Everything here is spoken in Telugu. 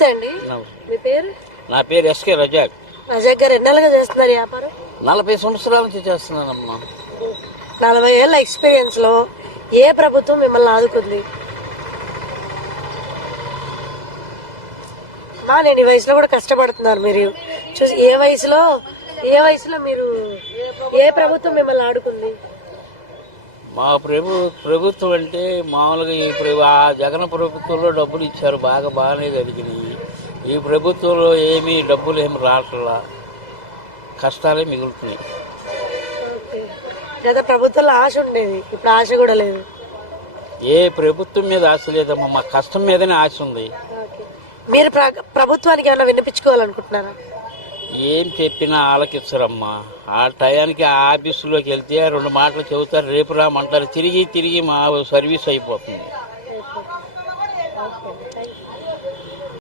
నమస్తే అండి. మీ పేరు? నా పేరు ఎస్కే రజాక్. రజాక్ గారు ఎన్నాళ్ళుగా చేస్తున్నారు వ్యాపారం? 40 సంవత్సరాల నుంచి చేస్తున్నానమ్మా. 40 ఏళ్ళ ఎక్స్పీరియన్స్ లో ఏ ప్రభుత్వం మిమ్మల్ని ఆదుకుంది? నేను ఈ వయసులో కూడా కష్టపడుతున్నారు మీరు చూసి. ఏ వయసులో మీరు ఏ ప్రభుత్వం మిమ్మల్ని ఆడుకుంది? మా ప్రభుత్వం అంటే మామూలుగా ఆ జగన్ ప్రభుత్వంలో డబ్బులు ఇచ్చారు, బాగానే జరిగినాయి. ఈ ప్రభుత్వంలో డబ్బులు ఏమి రావట్లా, కష్టాలే మిగులుతున్నాయి. గత ప్రభుత్వంలో ఆశ ఉండేది, ఇప్పుడు ఆశ కూడా లేదు. ఏ ప్రభుత్వం మీద ఆశ లేదమ్మా, మా కష్టం మీదనే ఆశ ఉంది. మీరు ప్రభుత్వానికి ఏమైనా వినిపించుకోవాలనుకుంటున్నారా? ఏం చెప్పినా ఆలకిస్తారమ్మా. ఆ టయానికి ఆఫీసులోకి వెళ్తే 2 మాటలు చెబుతారు, రేపు రామంటారు, తిరిగి మా సర్వీస్ అయిపోతుంది.